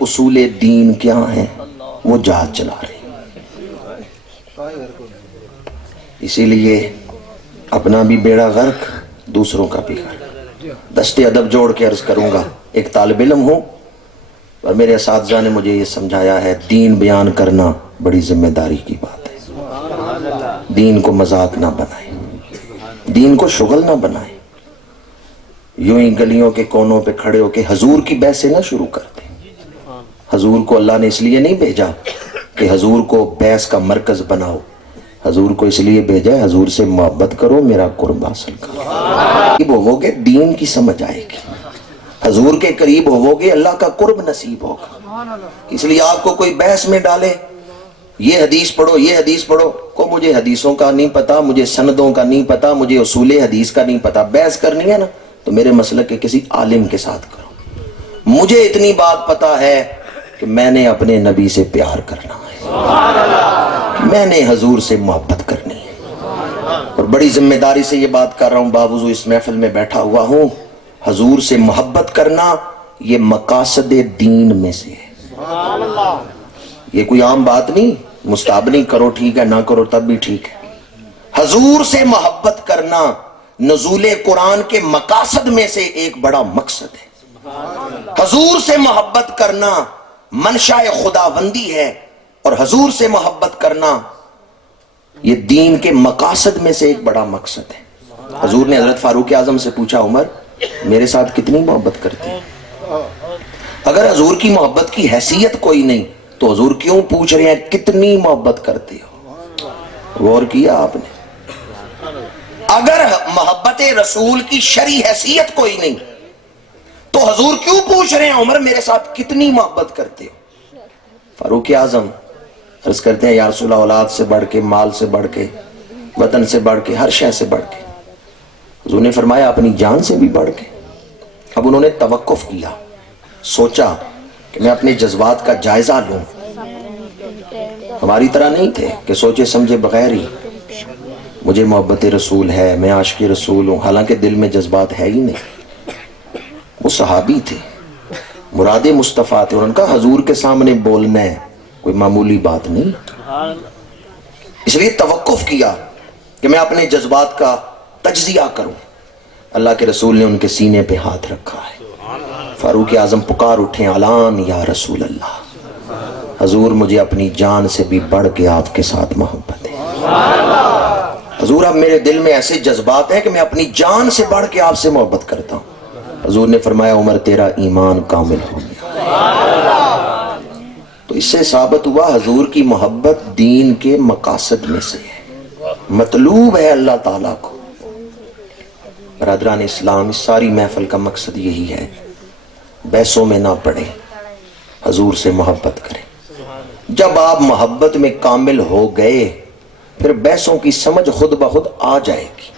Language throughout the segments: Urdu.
اصول دین کیا ہیں، وہ جہاز چلا رہے ہیں۔ اسی لیے اپنا بھی بیڑا غرق، دوسروں کا بھی غرق۔ دست ادب جوڑ کے عرض کروں گا، ایک طالب علم ہوں اور میرے اساتذہ نے مجھے یہ سمجھایا ہے، دین بیان کرنا بڑی ذمہ داری کی بات ہے۔ دین کو مذاق نہ بنائیں، دین کو شغل نہ بنائیں، یوں ہی گلیوں کے کونوں پہ کھڑے ہو کے حضور کی بحثیں نہ شروع کر دیں۔ حضور کو اللہ نے اس لیے نہیں بھیجا کہ حضور کو بحث کا مرکز بناؤ، حضور کو اس لیے بھیجا ہے حضور سے محبت کرو، میرا قرب حاصل کرو۔ قریب ہوو گے دین کی سمجھ آئے گی، حضور کے قریب ہوو گے اللہ کا قرب نصیب ہوگا۔ اس لیے آپ کو کوئی بحث میں ڈالے، یہ حدیث پڑھو یہ حدیث پڑھو، کو مجھے حدیثوں کا نہیں پتا، مجھے سندوں کا نہیں پتا، مجھے اصول حدیث کا نہیں پتا، بحث کرنی ہے نا تو میرے مسلک کے کسی عالم کے ساتھ کرو۔ مجھے اتنی بات پتا ہے کہ میں نے اپنے نبی سے پیار کرنا ہے، میں نے حضور سے محبت کرنی ہے، اور بڑی ذمہ داری سے یہ بات کر رہا ہوں، باوضو اس محفل میں بیٹھا ہوا ہوں۔ حضور سے محبت کرنا یہ مقاصد دین میں سے ہے، یہ کوئی عام بات نہیں، مستحب نہیں، کرو ٹھیک ہے، نہ کرو تب بھی ٹھیک ہے۔ حضور سے محبت کرنا نزول قرآن کے مقاصد میں سے ایک بڑا مقصد ہے۔ حضور سے محبت کرنا منشاء خداوندی ہے، اور حضور سے محبت کرنا یہ دین کے مقاصد میں سے ایک بڑا مقصد ہے۔ حضور نے حضرت فاروق اعظم سے پوچھا، عمر میرے ساتھ کتنی محبت کرتے ہیں؟ اگر حضور کی محبت کی حیثیت کوئی نہیں تو حضور کیوں پوچھ رہے ہیں کتنی محبت کرتے ہو؟ غور کیا آپ نے؟ اگر محبت رسول کی شرعی حیثیت کوئی نہیں تو حضور کیوں پوچھ رہے ہیں عمر میرے ساتھ کتنی محبت کرتے ہو؟ فاروق اعظم عرض کرتے ہیں، یا رسول اللہ، اولاد سے بڑھ کے، مال سے بڑھ کے، وطن سے بڑھ کے، ہر شے سے بڑھ کے۔ حضور نے فرمایا اپنی جان سے بھی بڑھ کے۔ اب انہوں نے توقف کیا، سوچا کہ میں اپنے جذبات کا جائزہ لوں۔ ہماری طرح نہیں تھے کہ سوچے سمجھے بغیر ہی مجھے محبت رسول ہے، میں عاشق رسول ہوں، حالانکہ دل میں جذبات ہے ہی نہیں۔ وہ صحابی تھے، مراد مصطفیٰ تھے، اور ان کا حضور کے سامنے بولنا ہے کوئی معمولی بات نہیں۔ اس لیے توقف کیا کہ میں اپنے جذبات کا تجزیہ کروں۔ اللہ کے رسول نے ان کے سینے پہ ہاتھ رکھا ہے۔ فاروق اعظم پکار اٹھے، اعلان یا رسول اللہ، حضور مجھے اپنی جان سے بھی بڑھ کے آپ کے ساتھ محبت ہے۔ حضور اب میرے دل میں ایسے جذبات ہیں کہ میں اپنی جان سے بڑھ کے آپ سے محبت کرتا ہوں۔ حضور نے فرمایا عمر تیرا ایمان کامل ہو گیا۔ تو اس سے ثابت ہوا حضور کی محبت دین کے مقاصد میں سے ہے، مطلوب ہے اللہ تعالیٰ کو۔ برادران اسلام، اس ساری محفل کا مقصد یہی ہے، بحثوں میں نہ پڑیں، حضور سے محبت کریں۔ جب آپ محبت میں کامل ہو گئے پھر بحثوں کی سمجھ خود بخود آ جائے گی۔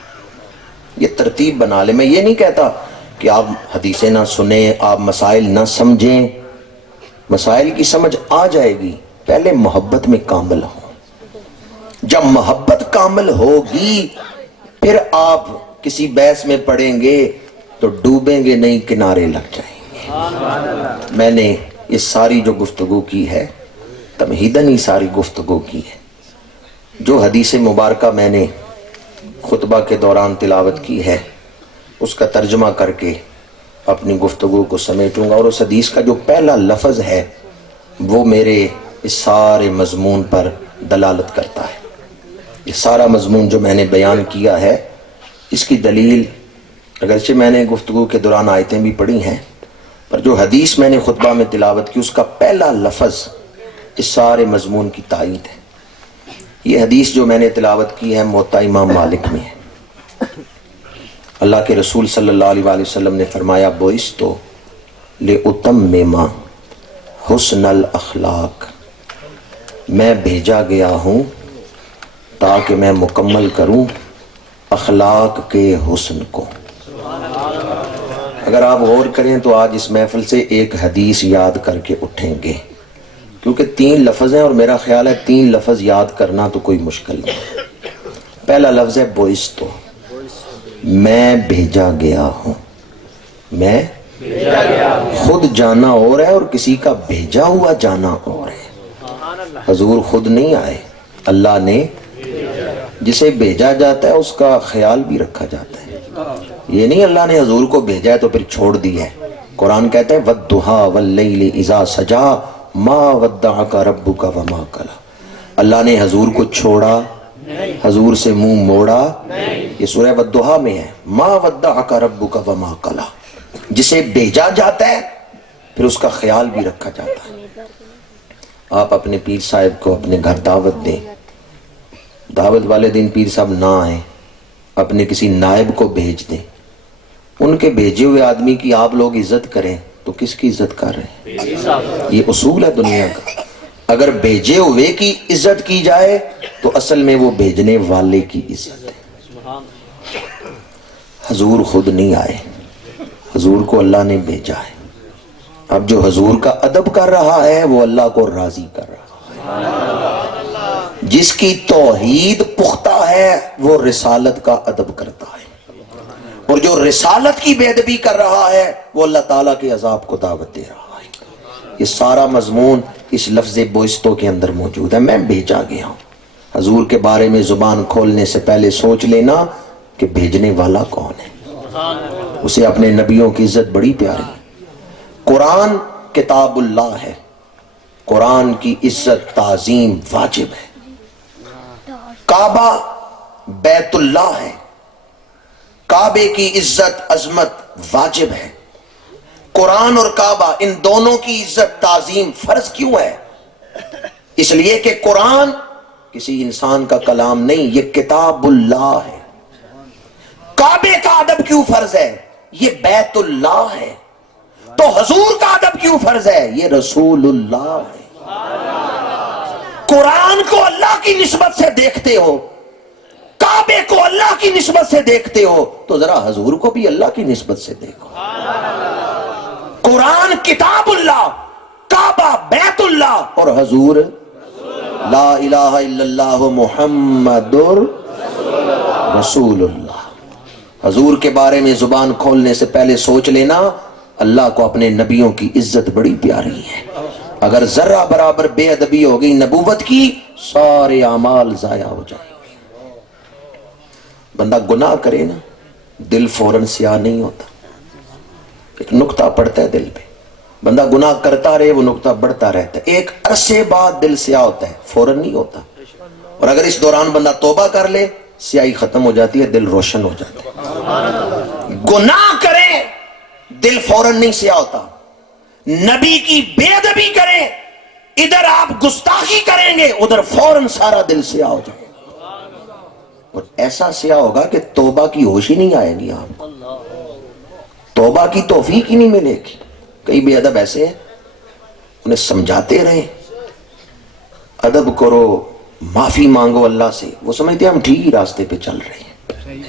یہ ترتیب بنا لیں۔ میں یہ نہیں کہتا کہ آپ حدیثیں نہ سنیں، آپ مسائل نہ سمجھیں، مسائل کی سمجھ آ جائے گی، پہلے محبت میں کامل ہو۔ جب محبت کامل ہوگی پھر آپ کسی بحث میں پڑیں گے تو ڈوبیں گے نہیں، کنارے لگ جائیں گے۔ میں نے یہ ساری جو گفتگو کی ہے تمہیداً ہی ساری گفتگو کی ہے، جو حدیث مبارکہ میں نے خطبہ کے دوران تلاوت کی ہے اس کا ترجمہ کر کے اپنی گفتگو کو سمیٹوں گا، اور اس حدیث کا جو پہلا لفظ ہے وہ میرے اس سارے مضمون پر دلالت کرتا ہے۔ یہ سارا مضمون جو میں نے بیان کیا ہے اس کی دلیل، اگرچہ میں نے گفتگو کے دوران آیتیں بھی پڑھی ہیں، پر جو حدیث میں نے خطبہ میں تلاوت کی اس کا پہلا لفظ اس سارے مضمون کی تائید ہے۔ یہ حدیث جو میں نے تلاوت کی ہے موطا امام مالک میں ہے۔ اللہ کے رسول صلی اللہ علیہ وآلہ وسلم نے فرمایا، بعثتُ لأتمم حسن الاخلاق، میں بھیجا گیا ہوں تاکہ میں مکمل کروں اخلاق کے حسن کو۔ اگر آپ غور کریں تو آج اس محفل سے ایک حدیث یاد کر کے اٹھیں گے، کیونکہ 3 لفظ ہیں اور میرا خیال ہے 3 لفظ یاد کرنا تو کوئی مشکل نہیں۔ پہلا لفظ ہے بعثتُ، میں بھیجا گیا ہوں، میں خود جانا اور ہے اور کسی کا بھیجا ہوا جانا اور ہے. حضور خود نہیں آئے، اللہ نے جسے بھیجا جاتا ہے اس کا خیال بھی رکھا جاتا ہے. یہ نہیں اللہ نے حضور کو بھیجا ہے تو پھر چھوڑ دیا ہے. قرآن کہتا ہے وَالضُّحَىٰ وَاللَّيْلِ اِذَا سَجَىٰ مَا وَدَّعَكَ رَبُّكَ وَمَا قَلَىٰ. اللہ نے حضور کو چھوڑا، حضور سے منہ موڑا. یہ سورہ والضحیٰ میں ہے. مَا وَدَّعَكَ رَبُّكَ وَمَا قَلَىٰ. جسے بھیجا جاتا ہے پھر اس کا خیال بھی رکھا جاتا ہے. آپ اپنے پیر صاحب کو اپنے گھر دعوت دیں، دعوت والے دن پیر صاحب نہ آئیں، اپنے کسی نائب کو بھیج دیں. ان کے بھیجے ہوئے آدمی کی آپ لوگ عزت کریں تو کس کی عزت کر رہے ہیں؟ یہ اصول ہے دنیا کا. اگر بھیجے ہوئے کی عزت کی جائے تو اصل میں وہ بھیجنے والے کی عزت ہے. حضور خود نہیں آئے، حضور کو اللہ نے بھیجا ہے. اب جو حضور کا ادب کر رہا ہے وہ اللہ کو راضی کر رہا ہے. جس کی توحید پختہ ہے وہ رسالت کا ادب کرتا ہے، اور جو رسالت کی بے ادبی کر رہا ہے وہ اللہ تعالیٰ کے عذاب کو دعوت دے رہا ہے. یہ سارا مضمون اس لفظ بوئستو کے اندر موجود ہے. میں بھیجا گیا ہوں. حضور کے بارے میں زبان کھولنے سے پہلے سوچ لینا کہ بھیجنے والا کون ہے. اسے اپنے نبیوں کی عزت بڑی پیاری. قرآن کتاب اللہ ہے، قرآن کی عزت تعظیم واجب ہے. کعبہ بیت اللہ ہے، کعبے کی عزت عظمت واجب ہے. قرآن اور کعبہ ان دونوں کی عزت تعظیم فرض کیوں ہے؟ اس لیے کہ قرآن کسی انسان کا کلام نہیں، یہ کتاب اللہ ہے. کعبے کا ادب کیوں فرض ہے؟ یہ بیت اللہ ہے. تو حضور کا ادب کیوں فرض ہے؟ یہ رسول اللہ ہے. قرآن کو اللہ کی نسبت سے دیکھتے ہو، کعبے کو اللہ کی نسبت سے دیکھتے ہو، تو ذرا حضور کو بھی اللہ کی نسبت سے دیکھو. قرآن کتاب اللہ، کعبہ بیت اللہ، اور حضور لا الہ الا اللہ محمد رسول اللہ. حضور کے بارے میں زبان کھولنے سے پہلے سوچ لینا اللہ کو اپنے نبیوں کی عزت بڑی پیاری ہے. اگر ذرہ برابر بے ادبی ہو گئی نبوت کی، سارے اعمال ضائع ہو جائیں. بندہ گناہ کرے نا دل فوراً سیاہ نہیں ہوتا، ایک نقطہ پڑتا ہے دل پہ. بندہ گناہ کرتا رہے وہ نقطہ بڑھتا رہتا ہے. ایک عرصے بعد دل سیاہ ہوتا ہے، فوراً نہیں ہوتا. اور اگر اس دوران بندہ توبہ کر لے سیاہی ختم ہو جاتی ہے، دل روشن ہو جاتا ہے. گناہ کرے دل فوراً نہیں سیاہ ہوتا. نبی کی بے ادبی کریں، ادھر آپ گستاخی کریں گے ادھر فوراً سارا دل سیاہ ہو جائے گا، اور ایسا سیاہ ہوگا کہ توبہ کی ہوش ہی نہیں آئے گی. آپ کو توبہ کی توفیق ہی نہیں ملے گی. کئی بے ادب ایسے ہیں، انہیں سمجھاتے رہیں ادب کرو، معافی مانگو اللہ سے، وہ سمجھتے ہیں ہم ٹھیک ہی راستے پہ چل رہے ہیں.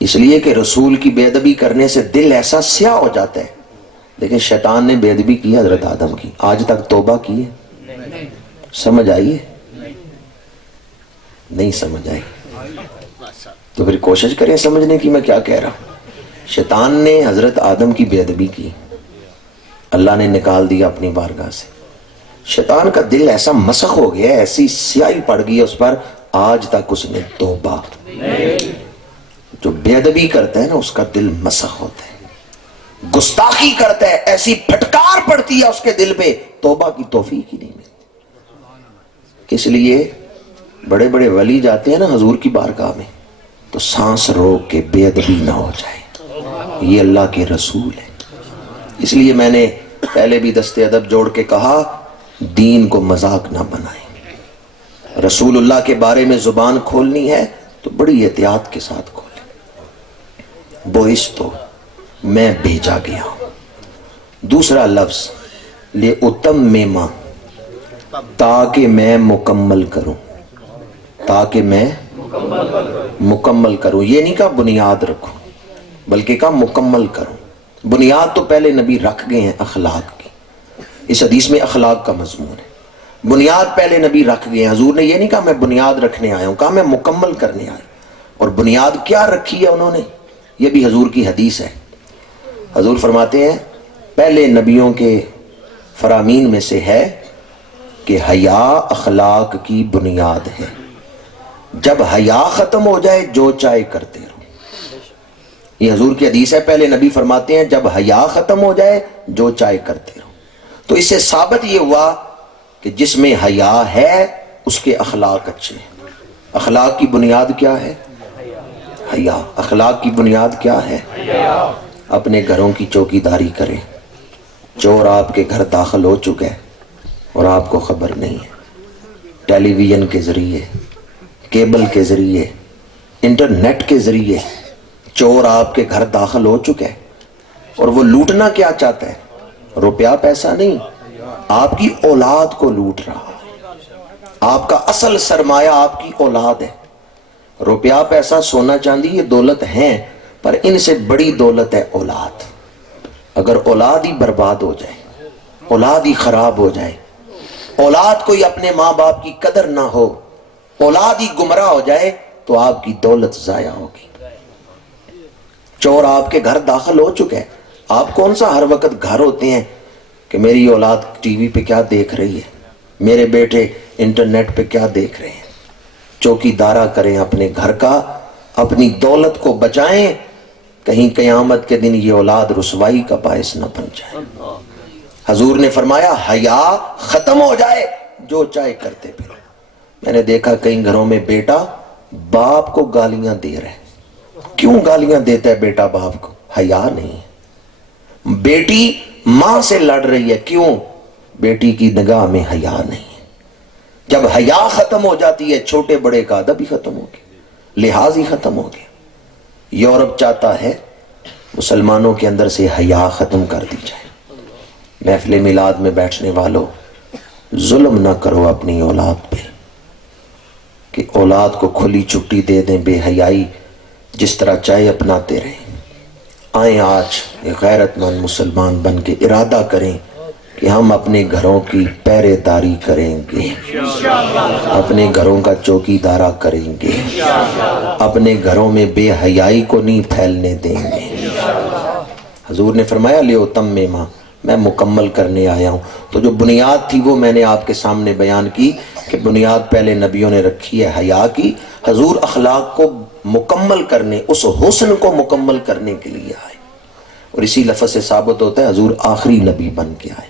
اس لیے کہ رسول کی بے ادبی کرنے سے دل ایسا سیاہ ہو جاتا ہے. لیکن شیطان نے بے ادبی کی حضرت آدم کی، آج تک توبہ کی ہے؟ سمجھ آئی ہے؟ نہیں سمجھ آئی تو پھر کوشش کریں سمجھنے کی میں کیا کہہ رہا ہوں. شیطان نے حضرت آدم کی بے ادبی کی، اللہ نے نکال دیا اپنی بارگاہ سے. شیطان کا دل ایسا مسخ ہو گیا، ایسی سیاہی پڑ گئی اس پر، آج تک اس نے توبہ. جو بے ادبی کرتا ہے نا اس کا دل مسخ ہوتا ہے، گستاخی کرتا ہے ایسی پھٹکار پڑتی ہے اس کے دل پہ، توبہ کی توفیق ہی نہیں ملتی. اس لیے بڑے بڑے ولی جاتے ہیں نا حضور کی بارگاہ میں تو سانس روک کے بے ادبی نہ ہو جائے، یہ اللہ کے رسول ہے. اس لیے میں نے پہلے بھی دست ادب جوڑ کے کہا دین کو مذاق نہ بنائیں. رسول اللہ کے بارے میں زبان کھولنی ہے تو بڑی احتیاط کے ساتھ کھولیں. بوئستو میں بھیجا گیا ہوں. دوسرا لفظ لے اتمما، تاکہ میں مکمل کروں، تاکہ میں مکمل کروں. یہ نہیں کہا بنیاد رکھوں بلکہ کہا مکمل کروں. بنیاد تو پہلے نبی رکھ گئے ہیں اخلاق کی، اس حدیث میں اخلاق کا مضمون ہے. بنیاد پہلے نبی رکھ گئے ہیں. حضور نے یہ نہیں کہا میں بنیاد رکھنے آیا ہوں، کہا میں مکمل کرنے آیا. اور بنیاد کیا رکھی ہے انہوں نے، یہ بھی حضور کی حدیث ہے. حضور فرماتے ہیں پہلے نبیوں کے فرامین میں سے ہے کہ حیا اخلاق کی بنیاد ہے، جب حیا ختم ہو جائے جو چاہے کرتے رہو۔ یہ حضور کی حدیث ہے، پہلے نبی فرماتے ہیں جب حیا ختم ہو جائے جو چاہے کرتے رہو۔ تو اس سے ثابت یہ ہوا کہ جس میں حیا ہے اس کے اخلاق اچھے ہیں۔ اخلاق کی بنیاد کیا ہے؟ حیا۔ اخلاق کی بنیاد کیا ہے؟ اپنے گھروں کی چوکی داری کریں۔ چور آپ کے گھر داخل ہو چکے ہیں اور آپ کو خبر نہیں ہے، ٹیلی ویژن کے ذریعے، کیبل کے ذریعے، انٹرنیٹ کے ذریعے چور آپ کے گھر داخل ہو چکے ہیں، اور وہ لوٹنا کیا چاہتا ہے؟ روپیہ پیسہ نہیں، آپ کی اولاد کو لوٹ رہا ہے۔ آپ کا اصل سرمایہ آپ کی اولاد ہے۔ روپیہ پیسہ سونا چاندی یہ دولت ہیں، پر ان سے بڑی دولت ہے اولاد۔ اگر اولاد ہی برباد ہو جائے، اولاد ہی خراب ہو جائے، اولاد کوئی اپنے ماں باپ کی قدر نہ ہو، اولاد ہی گمراہ ہو جائے تو آپ کی دولت ضائع ہوگی۔ چور آپ کے گھر داخل ہو چکے ہیں، آپ کون سا ہر وقت گھر ہوتے ہیں کہ میری اولاد ٹی وی پہ کیا دیکھ رہی ہے، میرے بیٹے انٹرنیٹ پہ کیا دیکھ رہے ہیں۔ چوکی دارا کریں اپنے گھر کا، اپنی دولت کو بچائیں، کہیں قیامت کے دن یہ اولاد رسوائی کا باعث نہ بن جائے۔ حضور نے فرمایا حیا ختم ہو جائے جو چاہے کرتے پھرو۔ میں نے دیکھا کئی گھروں میں بیٹا باپ کو گالیاں دے رہے ہیں۔ کیوں گالیاں دیتا ہے بیٹا باپ کو؟ حیا نہیں ہے۔ بیٹی ماں سے لڑ رہی ہے، کیوں؟ بیٹی کی نگاہ میں حیا نہیں ہے۔ جب حیا ختم ہو جاتی ہے چھوٹے بڑے کا ادب ہی ختم ہو گیا، لحاظ ہی ختم ہو گیا۔ یورپ چاہتا ہے مسلمانوں کے اندر سے حیا ختم کر دی جائے۔ محفل میلاد میں بیٹھنے والوں، ظلم نہ کرو اپنی اولاد پہ کہ اولاد کو کھلی چھٹی دے دیں، بے حیائی جس طرح چاہے اپناتے رہیں۔ آئیں آج ایک غیرت مند مسلمان بن کے ارادہ کریں کہ ہم اپنے گھروں کی پہرے داری کریں گے، اپنے گھروں کا چوکی دارا کریں گے، اپنے گھروں میں بے حیائی کو نہیں پھیلنے دیں گے۔ حضور نے فرمایا لیوتمما، میں مکمل کرنے آیا ہوں۔ تو جو بنیاد تھی وہ میں نے آپ کے سامنے بیان کی کہ بنیاد پہلے نبیوں نے رکھی ہے حیا کی۔ حضور اخلاق کو مکمل کرنے، اس حسن کو مکمل کرنے کے لیے آئے، اور اسی لفظ سے ثابت ہوتا ہے حضور آخری نبی بن کے آئے،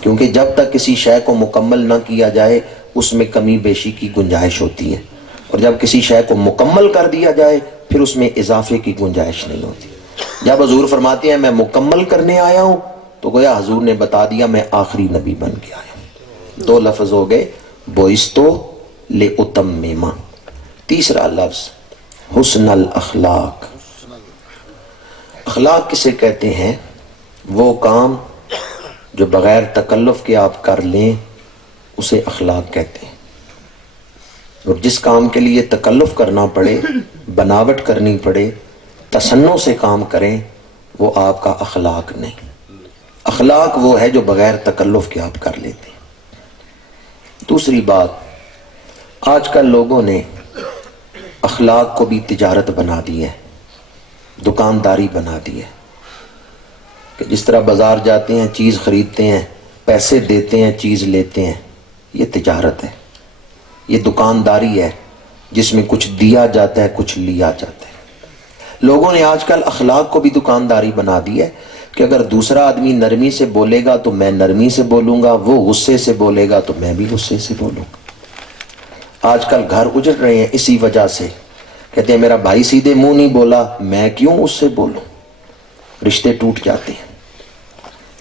کیونکہ جب تک کسی شے کو مکمل نہ کیا جائے اس میں کمی بیشی کی گنجائش ہوتی ہے، اور جب کسی شے کو مکمل کر دیا جائے پھر اس میں اضافے کی گنجائش نہیں ہوتی۔ جب حضور فرماتے ہیں میں مکمل کرنے آیا ہوں تو گویا حضور نے بتا دیا میں آخری نبی بن کے آیا ہوں۔ دو لفظ ہو گئے، بعثت لأتمم۔ تیسرا لفظ حسن الاخلاق۔ اخلاق کسے کہتے ہیں؟ وہ کام جو بغیر تکلف کے آپ کر لیں اسے اخلاق کہتے ہیں، اور جس کام کے لیے تکلف کرنا پڑے، بناوٹ کرنی پڑے، تصنع سے کام کریں، وہ آپ کا اخلاق نہیں۔ اخلاق وہ ہے جو بغیر تکلف کے آپ کر لیتے ہیں۔ دوسری بات، آج کل لوگوں نے اخلاق کو بھی تجارت بنا دی ہے، دکانداری بنا دی ہے، کہ جس طرح بازار جاتے ہیں چیز خریدتے ہیں، پیسے دیتے ہیں چیز لیتے ہیں، یہ تجارت ہے، یہ دکانداری ہے جس میں کچھ دیا جاتا ہے کچھ لیا جاتا ہے۔ لوگوں نے آج کل اخلاق کو بھی دکانداری بنا دی ہے کہ اگر دوسرا آدمی نرمی سے بولے گا تو میں نرمی سے بولوں گا، وہ غصے سے بولے گا تو میں بھی غصے سے بولوں گا۔ آج کل گھر اجڑ رہے ہیں اسی وجہ سے، کہتے ہیں میرا بھائی سیدھے منہ نہیں بولا، میں کیوں اس سے بولوں؟ رشتے ٹوٹ جاتے ہیں۔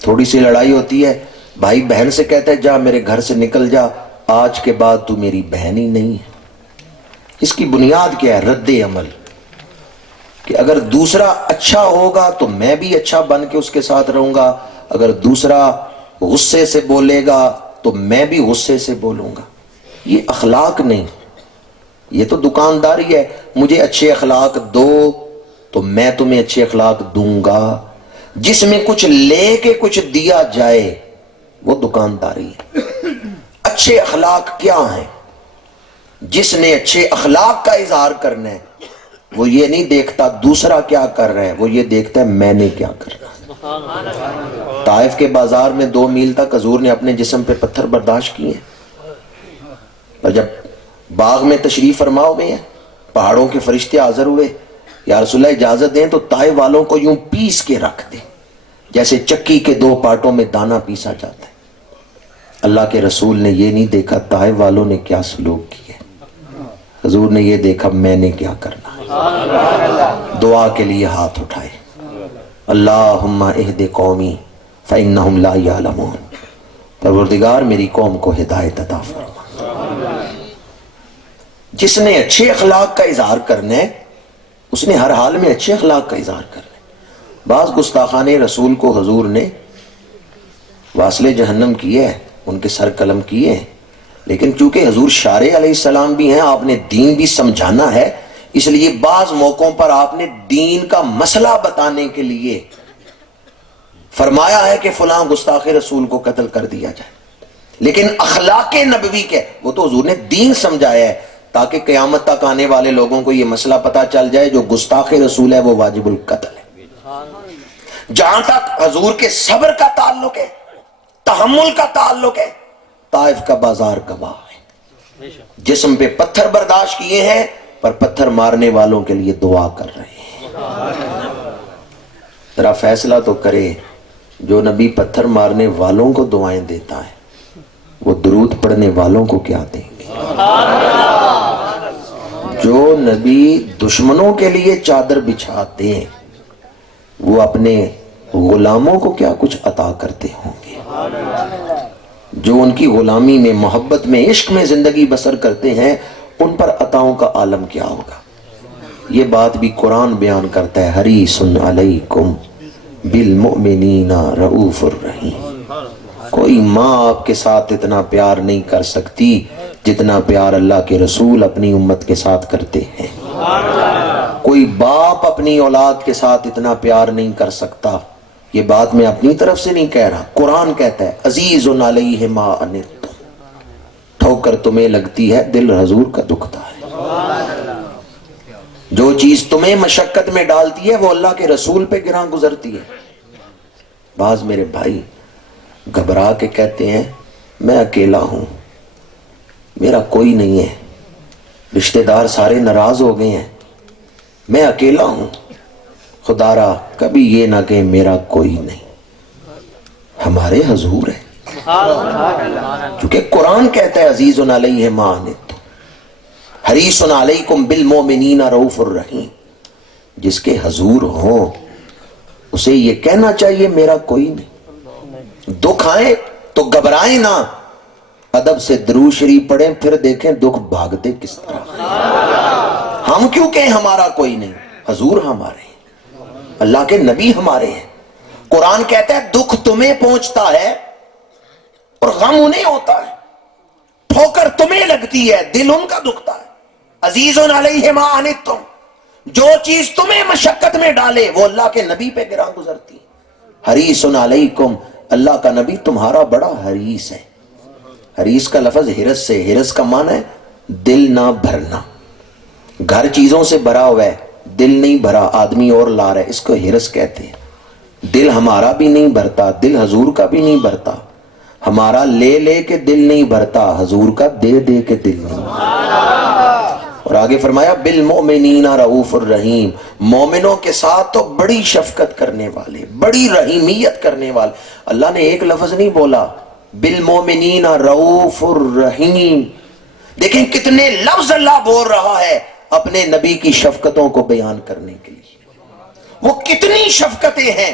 تھوڑی سی لڑائی ہوتی ہے، بھائی بہن سے کہتا ہے جا میرے گھر سے نکل جا، آج کے بعد تو میری بہن ہی نہیں ہے۔ اس کی بنیاد کیا ہے؟ رد عمل، کہ اگر دوسرا اچھا ہوگا تو میں بھی اچھا بن کے اس کے ساتھ رہوں گا، اگر دوسرا غصے سے بولے گا تو میں بھی غصے سے بولوں گا۔ یہ اخلاق نہیں، یہ تو دکانداری ہے۔ مجھے اچھے اخلاق دو تو میں تمہیں اچھے اخلاق دوں گا۔ جس میں کچھ لے کے کچھ دیا جائے وہ دکانداری ہے۔ اچھے اخلاق کیا ہیں؟ جس نے اچھے اخلاق کا اظہار کرنا ہے وہ یہ نہیں دیکھتا دوسرا کیا کر رہا ہے، وہ یہ دیکھتا ہے میں نے کیا کرنا ہے۔ طائف کے بازار میں 2 میل تک حضور نے اپنے جسم پہ پتھر برداشت کیے، اور جب باغ میں تشریف فرما ہوئے ہیں، پہاڑوں کے فرشتے حاضر ہوئے، یا رسول اللہ اجازت دیں تو طائف والوں کو یوں پیس کے رکھ دیں جیسے چکی کے 2 پارٹوں میں دانا پیسا جاتا ہے۔ اللہ کے رسول نے یہ نہیں دیکھا طائف والوں نے کیا سلوک کیا، حضور نے یہ دیکھا میں نے کیا کرنا ہے۔ دعا کے لیے ہاتھ اٹھائے، اللہم اہد قومی فإنہم لا یعلمون، پروردگار میری قوم کو ہدایت عطا فرما۔ جس نے اچھے اخلاق کا اظہار کرنا ہے اس نے ہر حال میں اچھے اخلاق کا اظہار کرنا ہے۔ بعض گستاخان رسول کو حضور نے واصل جہنم کیے ہیں، ان کے سر قلم کیے ہیں، لیکن چونکہ حضور شارع علیہ السلام بھی ہیں، آپ نے دین بھی سمجھانا ہے، اس لیے بعض موقعوں پر آپ نے دین کا مسئلہ بتانے کے لیے فرمایا ہے کہ فلاں گستاخ رسول کو قتل کر دیا جائے، لیکن اخلاق نبوی کے وہ تو حضور نے دین سمجھایا ہے تاکہ قیامت تک آنے والے لوگوں کو یہ مسئلہ پتا چل جائے جو گستاخ رسول ہے وہ واجب القتل ہے۔ جہاں تک حضور کے صبر کا تعلق ہے، تحمل کا تعلق ہے، طائف کا بازار گواہ ہے، جسم پہ پتھر برداشت کیے ہیں پر پتھر مارنے والوں کے لیے دعا کر رہے ہیں۔ ذرا فیصلہ تو کرے، جو نبی پتھر مارنے والوں کو دعائیں دیتا ہے وہ درود پڑھنے والوں کو کیا دیں گے؟ جو نبی دشمنوں کے لیے چادر بچھاتے ہیں وہ اپنے غلاموں کو کیا کچھ عطا کرتے ہوں گے؟ جو ان کی غلامی میں، محبت میں، عشق میں زندگی بسر کرتے ہیں ان پر عطاؤں کا عالم کیا ہوگا؟ یہ بات بھی قرآن بیان کرتا ہے، حریص علیکم بالمؤمنین رؤوف الرحیم۔ کوئی ماں آپ کے ساتھ اتنا پیار نہیں کر سکتی جتنا پیار اللہ کے رسول اپنی امت کے ساتھ کرتے ہیں۔ کوئی باپ اپنی اولاد کے ساتھ اتنا پیار نہیں کر سکتا۔ یہ بات میں اپنی طرف سے نہیں کہہ رہا، قرآن کہتا ہے عزیز علیہ ما عنتم، ٹھوکر تمہیں لگتی ہے دل حضور کا دکھتا ہے۔ جو چیز تمہیں مشقت میں ڈالتی ہے وہ اللہ کے رسول پہ گراں گزرتی ہے۔ بعض میرے بھائی گھبرا کے کہتے ہیں میں اکیلا ہوں، میرا کوئی نہیں ہے، رشتہ دار سارے ناراض ہو گئے ہیں، میں اکیلا ہوں۔ خدا را کبھی یہ نہ کہ میرا کوئی نہیں، ہمارے حضور ہے، کیونکہ قرآن کہتا ہے عزیز علیہ ما عنتم حریص علیکم بالمؤمنین رؤوف الرحیم۔ جس کے حضور ہوں اسے یہ کہنا چاہیے میرا کوئی نہیں۔ دکھ آئے تو گھبرائیں نہ، ادب سے درود شریف پڑھیں، پھر دیکھیں دکھ بھاگتے کس طرح۔ ہم کیوں کہیں ہمارا کوئی نہیں؟ حضور ہمارے ہیں، اللہ کے نبی ہمارے ہیں۔ قرآن کہتا ہے دکھ تمہیں پہنچتا ہے اور غم انہیں ہوتا ہے، ٹھوکر تمہیں لگتی ہے دل ان کا دکھتا ہے۔ عزیز علیہ ما عنتم، جو چیز تمہیں مشقت میں ڈالے وہ اللہ کے نبی پہ گراں گزرتی ہے۔ حریص علیکم، اللہ کا نبی تمہارا بڑا حریص ہے۔ حریص کا لفظ حرص سے، حرص کا معنی ہے دل نہ بھرنا۔ گھر چیزوں سے بھرا ہوا ہے، دل نہیں بھرا، آدمی اور لا رہا ہے، اس کو حرص کہتے ہیں۔ دل ہمارا بھی نہیں بھرتا، دل حضور کا بھی نہیں بھرتا۔ ہمارا لے لے کے دل نہیں بھرتا، حضور کا دے دے کے دل نہیں بھرتا۔ اور آگے فرمایا بالمؤمنین رؤوف الرحیم، مومنوں کے ساتھ تو بڑی شفقت کرنے والے، بڑی رحیمیت کرنے والے۔ اللہ نے ایک لفظ نہیں بولا بالمؤمنین رؤوف الرحیم، دیکھیں کتنے لفظ اللہ بول رہا ہے اپنے نبی کی شفقتوں کو بیان کرنے کے لیے۔ وہ کتنی شفقتیں ہیں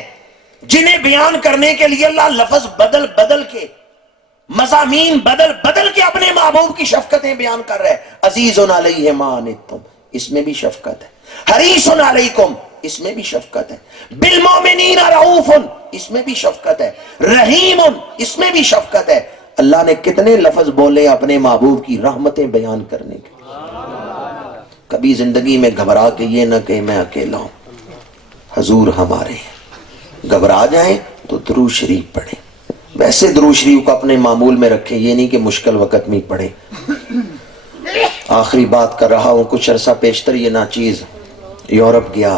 جنہیں بیان کرنے کے لیے اللہ لفظ بدل بدل کے، مضامین بدل بدل کے اپنے محبوب کی شفقتیں بیان کر رہے ہیں۔ عزیز علیہ ما عنتم، اس میں بھی شفقت ہے۔ حریص علیکم، اس میں بھی شفقت ہے۔ بالمؤمنین رؤوف، اس میں بھی شفقت ہے۔ رحیم، اس میں بھی شفقت ہے۔ اللہ نے کتنے لفظ بولے اپنے محبوب کی رحمتیں بیان کرنے کے لیے۔ کبھی زندگی میں گھبرا کے یہ نہ کہ میں اکیلا ہوں، حضور ہمارے ہیں۔ گھبرا جائیں تو درود شریف پڑھیں، ویسے درود شریف کو اپنے معمول میں رکھیں، یہ نہیں کہ مشکل وقت میں پڑھیں۔ آخری بات کر رہا ہوں، کچھ عرصہ پیشتر یہ ناچیز یورپ گیا،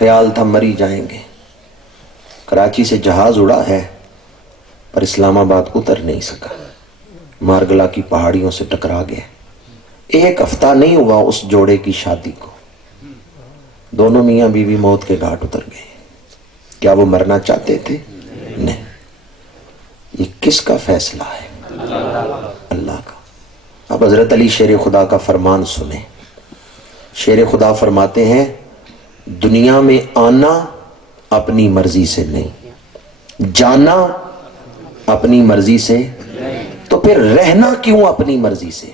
خیال تھا مر ہی جائیں گے. کراچی سے جہاز اڑا ہے پر اسلام آباد اتر نہیں سکا, مارگلا کی پہاڑیوں سے ٹکرا گئے. 1 ہفتہ نہیں ہوا اس جوڑے کی شادی کو, دونوں میاں بیوی موت کے گھاٹ اتر گئے. کیا وہ مرنا چاہتے تھے؟ نہیں. یہ کس کا فیصلہ ہے؟ اللہ کا. اب حضرت علی شیر خدا کا فرمان سنیں. شیر خدا فرماتے ہیں دنیا میں آنا اپنی مرضی سے نہیں, جانا اپنی مرضی سے, تو پھر رہنا کیوں اپنی مرضی سے؟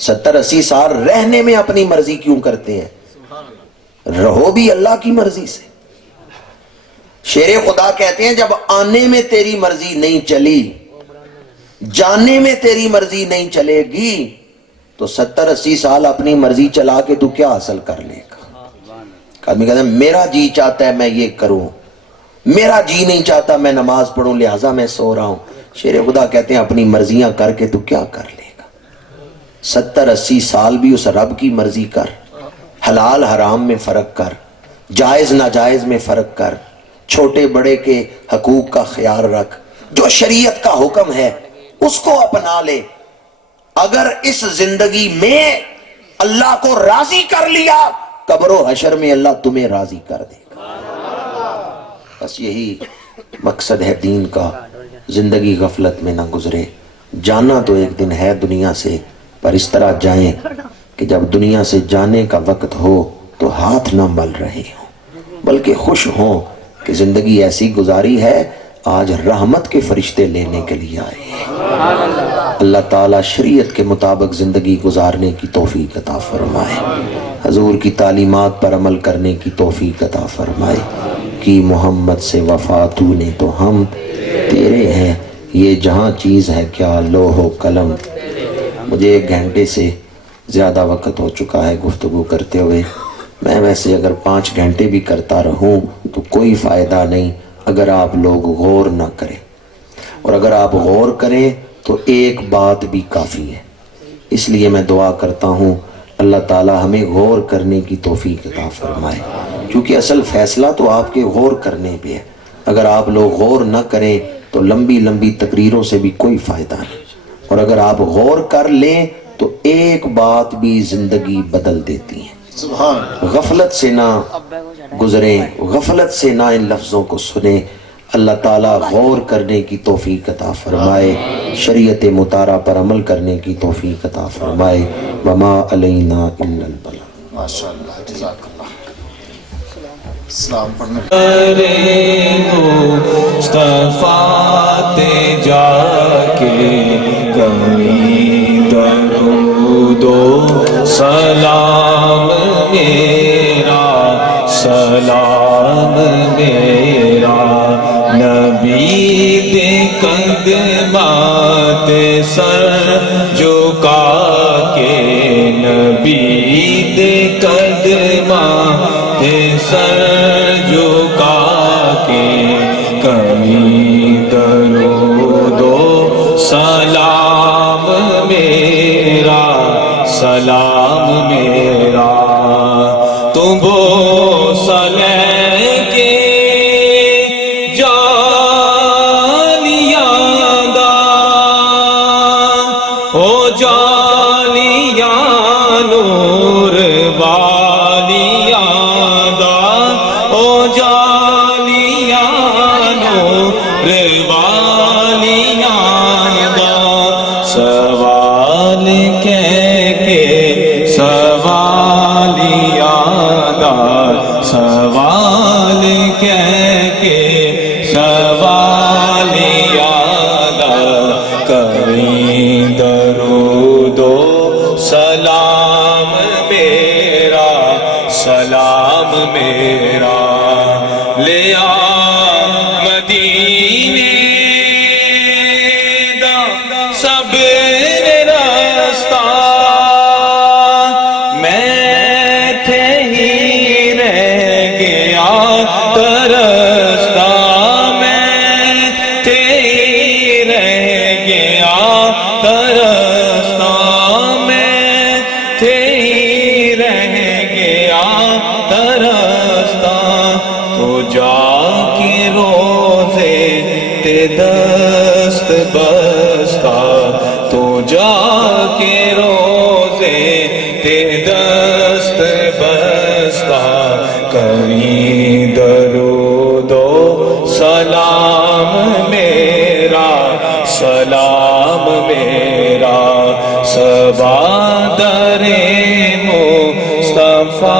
70-80 سال رہنے میں اپنی مرضی کیوں کرتے ہیں؟ رہو بھی اللہ کی مرضی سے. شیر خدا کہتے ہیں جب آنے میں تیری مرضی نہیں چلی, جانے میں تیری مرضی نہیں چلے گی, تو 70-80 سال اپنی مرضی چلا کے تو کیا حاصل کر لے گا؟ آدمی کہتا ہے میرا جی چاہتا ہے میں یہ کروں, میرا جی نہیں چاہتا میں نماز پڑھوں لہٰذا میں سو رہا ہوں. شیر خدا کہتے ہیں اپنی مرضیاں کر کے تو کیا کر لے گا؟ 70-80 سال بھی اس رب کی مرضی کر, حلال حرام میں فرق کر, جائز ناجائز میں فرق کر, چھوٹے بڑے کے حقوق کا خیال رکھ, جو شریعت کا حکم ہے اس کو اپنا لے. اگر اس زندگی میں اللہ کو راضی کر لیا, قبر و حشر میں اللہ تمہیں راضی کر دے گا. بس یہی مقصد ہے دین کا. زندگی غفلت میں نہ گزرے. جانا تو ایک دن ہے دنیا سے, پر اس طرح جائیں کہ جب دنیا سے جانے کا وقت ہو تو ہاتھ نہ مل رہے ہوں, بلکہ خوش ہوں کہ زندگی ایسی گزاری ہے آج رحمت کے فرشتے لینے کے لیے آئے ہیں. اللہ تعالیٰ شریعت کے مطابق زندگی گزارنے کی توفیق عطا فرمائے, حضور کی تعلیمات پر عمل کرنے کی توفیق عطا فرمائے. کی محمد سے وفا تو نے تو ہم تیرے ہیں, یہ جہاں چیز ہے کیا لوح و قلم. مجھے 1 گھنٹے سے زیادہ وقت ہو چکا ہے گفتگو کرتے ہوئے. میں ویسے اگر 5 گھنٹے بھی کرتا رہوں تو کوئی فائدہ نہیں اگر آپ لوگ غور نہ کریں, اور اگر آپ غور کریں تو ایک بات بھی کافی ہے. اس لیے میں دعا کرتا ہوں اللہ تعالی ہمیں غور کرنے کی توفیق عطا فرمائے, کیونکہ اصل فیصلہ تو آپ کے غور کرنے پہ ہے. اگر آپ لوگ غور نہ کریں تو لمبی لمبی تقریروں سے بھی کوئی فائدہ نہیں, اور اگر آپ غور کر لیں تو ایک بات بھی زندگی بدل دیتی ہے. غفلت سے نہ گزریں, غفلت سے نہ ان لفظوں کو سنیں. اللہ تعالیٰ غور کرنے کی توفیق عطا فرمائے, شریعت مطالعہ پر عمل کرنے کی توفیق عطا فرمائے. وما علینا الا البلاغ. ماشاءاللہ, جزاک اللہ. اسلام پڑھنے مصطفیٰ تے جا کے کہیں درود و سلام میرا, سلام میرا نبی دے قدمات سر جھکا کے, نبی دے قدمات سر جھکا کے کہیں درود و سلام میرا, سلام میرا. تم بوسہ لے کے نور والیاں دا, او جالیاں نور والیاں دا, سوال کہہ کے سوالیاں دا, سوال کہہ کے سوالیاں دا, کریں درود بستہ تو جا کے روزے تے دست بستہ کبھی درود و سلام میرا سلام میرا صبا در مصطفیٰ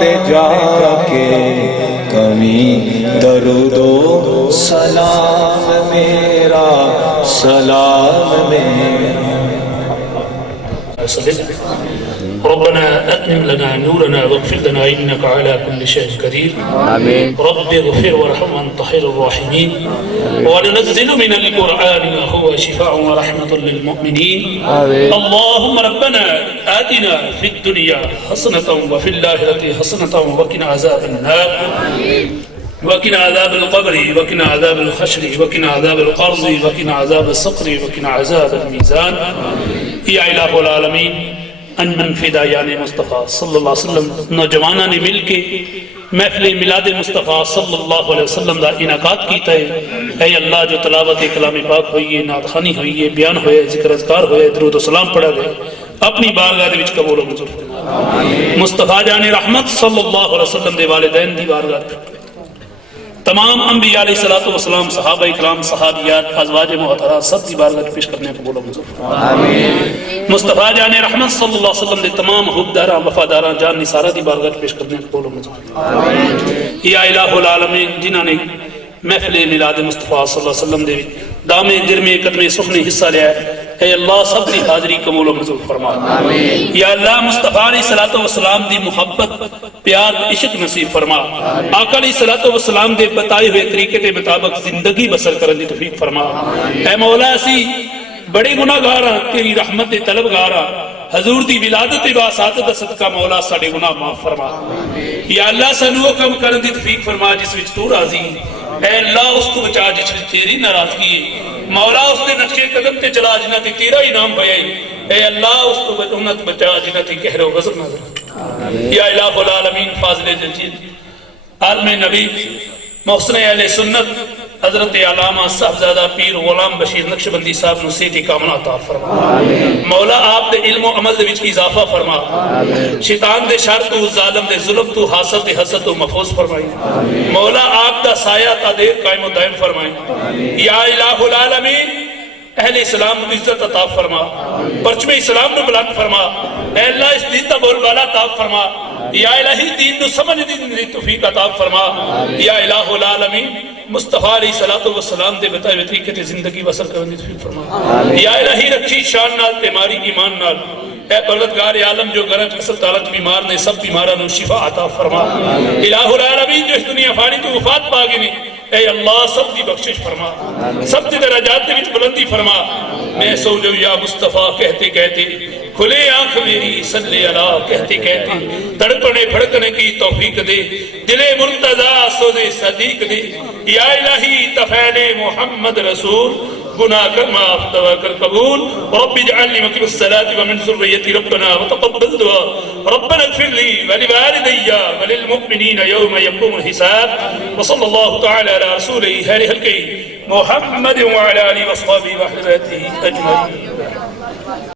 تے جا کے کبھی درود و سلام میرا سلام میرا ربنا أتمم لنا نورنا واغفر لنا إنك على كل شيء قدير آمين. رب اغفر وارحم وأنت خير الراحمين وننزل من القرآن ما هو شفاء ورحمة للمؤمنين آمين. اللهم ربنا آتنا في الدنيا حسنة وفي الآخرة حسنة وقنا عذاب النار وقنا عذاب القبر وقنا عذاب الحشر وقنا عذاب القرض وقنا عذاب السقر وقنا عذاب الميزان یا الہ العالمین ان من فدایان مصطفیٰ صلی اللہ علیہ وسلم نوجوانہ نے مل کے محفل میلاد مصطفیٰ صلی اللہ علیہ وسلم دا انعقاد کیتا ہے. اے اللہ جو تلاوت کلام پاک ہوئی ہے، نعت خوانی ہوئی ہے، بیان ہوئے، ذکر اذکار ہوئے، درود و سلام پڑھا گئے، اپنی بارگاہ دے وچ قبول و منظور فرما. مصطفیٰ جان رحمت صلی اللہ علیہ وسلم دے والدین دی بارگاہ دے تمام انبیاء علیہ السلام، صحابہ اکرام، صحابیات، ازواج محترمات سب کی بارگاہ پیش کرنے قبول و منظور فرما. مصطفیٰ جان رحمت صلی اللہ علیہ وسلم دے تمام حبداراں وفاداراں جان نثارہ دی بارگاہ پیش کرنے قبول و منظور فرما. یا الہ العالمین جنہاں نے محفل میلاد مصطفیٰ صلی اللہ علیہ وسلم دے دامے جرمے قدمے سخنے حصہ لیا ہے، اے اللہ سب کی حاضری قبول و منظور فرما. یا اللہ مصطفیٰ علیہ السلام دی محبت پیار عشق نصیب فرما. آقا علیہ السلام دے بتائے ہوئے طریقے کے مطابق زندگی بسر کرنے دی توفیق فرما. اے مولا اسی بڑے گناہگار ہاں، تیری رحمت دے طلبگار ہاں، حضور دی ولادت باسعادت دا صدقہ مولا ساڈے گناہ معاف فرما. یا اللہ سانو وہ کم کرنے دی توفیق فرما جس وچ تو راضی ہے. اے اللہ اس کو بچا جس وچ تیری ناراضگی ہے. مولا اس دے نقشے قدم تے چلا جنہ تے تیرا انعام ہویا ہے. اے اللہ اس کو امت بچا جنہ تے قہر و غضب نازل. یا الہ العالمین فاضل جلیل عالم نبی محسن اہل سنت حضرت علامہ صاحبزادہ پیر غلام بشیر نقشبندی صاحب نو صحت کاملہ عطا فرما. مولا آپ دے علم و عمل دے وچ اضافہ فرما. شیطان دے شر تو، ظالم دے ظلم تو، حاسد دے حسد تو محفوظ فرمائی. مولا آپ دا سایہ تا دیر قائم و دائم فرمائی. یا الہ العالمین اہل اسلام کو عزت عطا فرما، پرچم اسلام کو بلند فرما. اے اللہ اس دین کا بول بالا عطا فرما. یا الہی دین کو سمجھ دی توفیق عطا فرما. یا الہ العالمین مصطفیٰ علیہ السلام دے بتائے ہوئے طریقے تے زندگی بسر کرنے دی توفیق فرما. یا الہی رکھی شان نال بیماری ایمان نال. اے پروردگار عالم جو گرج اصل طالت بیمار نے سب بیماروں نے شفا عطا فرما. الہ العالمین جو اس دنیا فانی تو وفات پا گئے اے اللہ سب کی بخشش فرما، سب کی درجات کے وچ بلندی فرما. میں سو جو یا مصطفیٰ کہتے کہتے کھلے آنکھ میری صلی اللہ کہتے کہتے تڑپنے پھڑکنے کی توفیق دے، دل مرتضیٰ سوزے صدیق دے. یا الہی تفعیل محمد رسول گناہ کر معاف دعا کر قبول. رب اجعلنی مقیم الصلاة ومن ذریتی ربنا وتقبل دعا. ربنا اغفر لی ولوالدی وللمؤمنین یوم یقوم الحساب. وصلی اللہ تعالی علی رسولہ خیر خلقہ محمد وعلی آلہ وصحبہ وحضراتہ اجمعین.